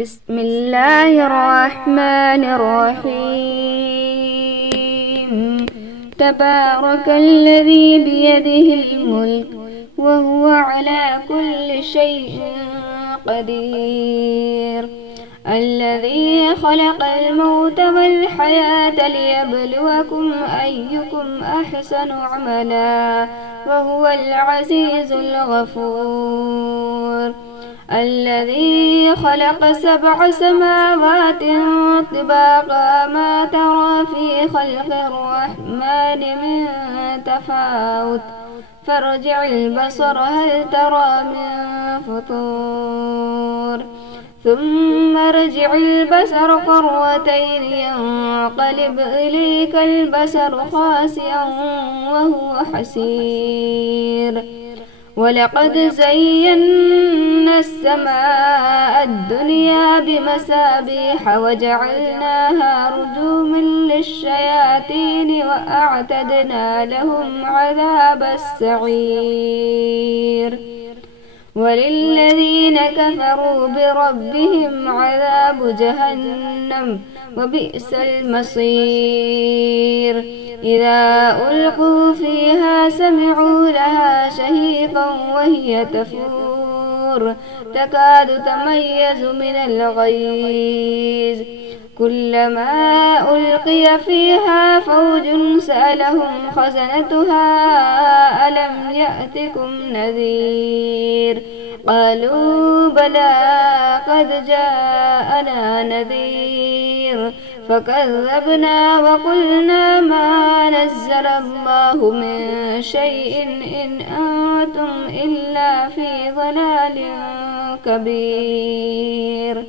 بسم الله الرحمن الرحيم. تبارك الذي بيده الملك وهو على كل شيء قدير، الذي خلق الموت والحياة ليبلوكم أيكم أحسن عملا وهو العزيز الغفور، الذي خلق 7 سماوات طباقا ما ترى في خلق الرحمن من تفاوت فارجع البصر هل ترى من فطور ثم ارجع البصر كرتين ينقلب إليك البصر خاسئا وهو حسير، ولقد زينا السماء الدنيا بمصابيح وجعلناها رجوما للشياطين وأعتدنا لهم عذاب السعير، وللذين كفروا بربهم عذاب جهنم وبئس المصير، إذا ألقوا فيها سمعوا لها شهيقا وهي تفور تكاد تميز من الغيظ، كلما ألقي فيها فوج سألهم خزنتها ألم يأتكم نذير، قالوا بلى قد جاءنا نذير فكذبنا وقلنا ما نزل الله من شيء إن أنتم إلا في ضلال كبير،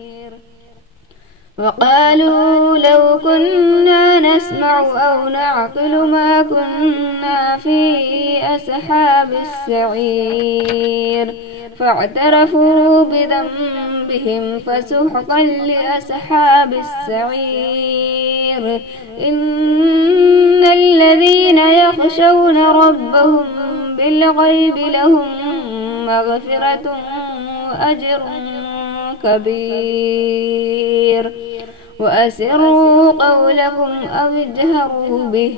وقالوا لو كنا نسمع أو نعقل ما كنا في أصحاب السعير، فاعترفوا بذنبهم فسحقا لأصحاب السعير، إن الذين يخشون ربهم بالغيب لهم مغفرة وأجر كبير، وأسروا قولكم أو اجهروا به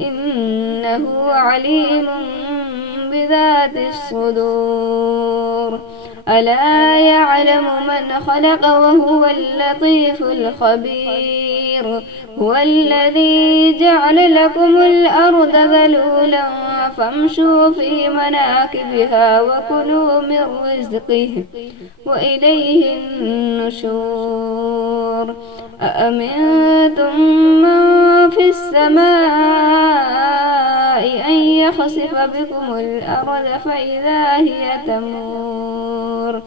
إنه عليم بذات الصدور، ألا يعلم من خلق وهو اللطيف الخبير، هو الذي جعل لكم الأرض ذلولا فامشوا في مناكبها وكلوا من رزقه وإليه النشور، أأمنتم من في السماء أن يخسف بكم الأرض فإذا هي تمور،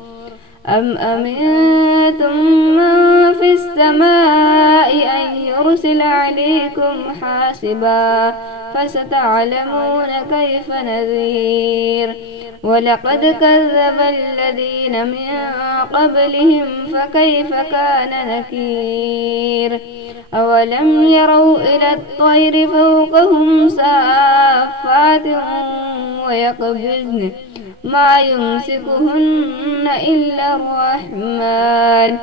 أم أمنتم من في السماء أن يرسل عليكم حاسبا فستعلمون كيف نذير، ولقد كذب الذين من قبلهم فكيف كان نكير، أولم يروا إلى الطير فوقهم صافات ويقبضن ما يمسكهن إلا الرحمن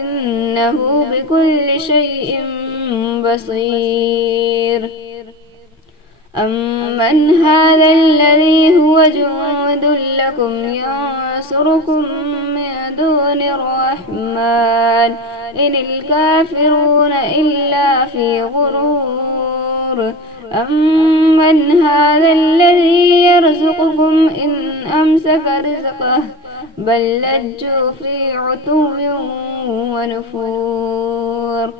إنه بكل شيء بصير، أمن هذا الذي هو جند لكم ينصركم من دون الرحمن إن الكافرون إلا في غرور، أمن هذا الذي يرزقكم إن أمسك رزقه بل لجوا في عتو ونفور،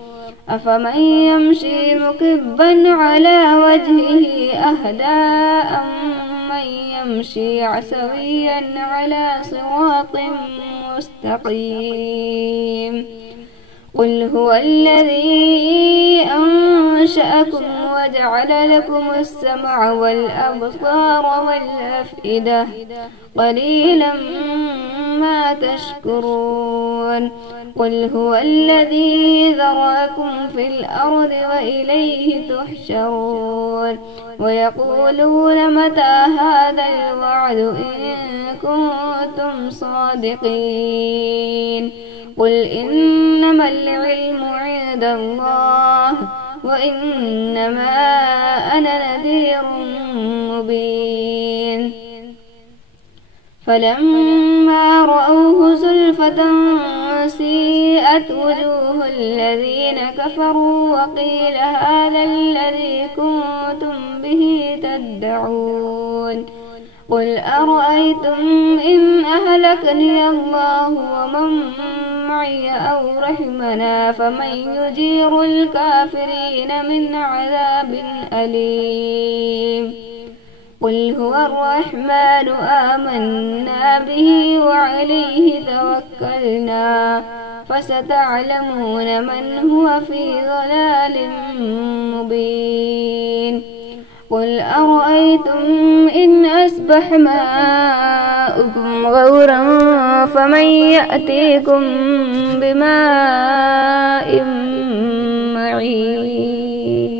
أفمن يمشي مكبا على وجهه أهدى أمن يمشي سويا على صراط مستقيم، قل هو الذي أنشأكم وجعل لكم السمع والأبصار والأفئدة قليلا ما تشكرون، قل هو الذي ذرأكم في الأرض وإليه تحشرون، ويقولون متى هذا الوعد إن كنتم صادقين، قل إنما العلم عند الله وإنما أنا نذير مبين. فلما رأوه زلفة سيئت وجوه الذين كفروا وقيل هذا الذي كنتم به تدعون. قل أرأيتم إن أهلكني الله ومن معي أو رحمنا فمن يجير الكافرين من عذاب أليم. قل هو الرحمن آمنا به وعليه توكلنا فستعلمون من هو في ضلال مبين. قل أرأيتم إن أصبح ماؤكم غورا فمن يأتيكم بماء معين.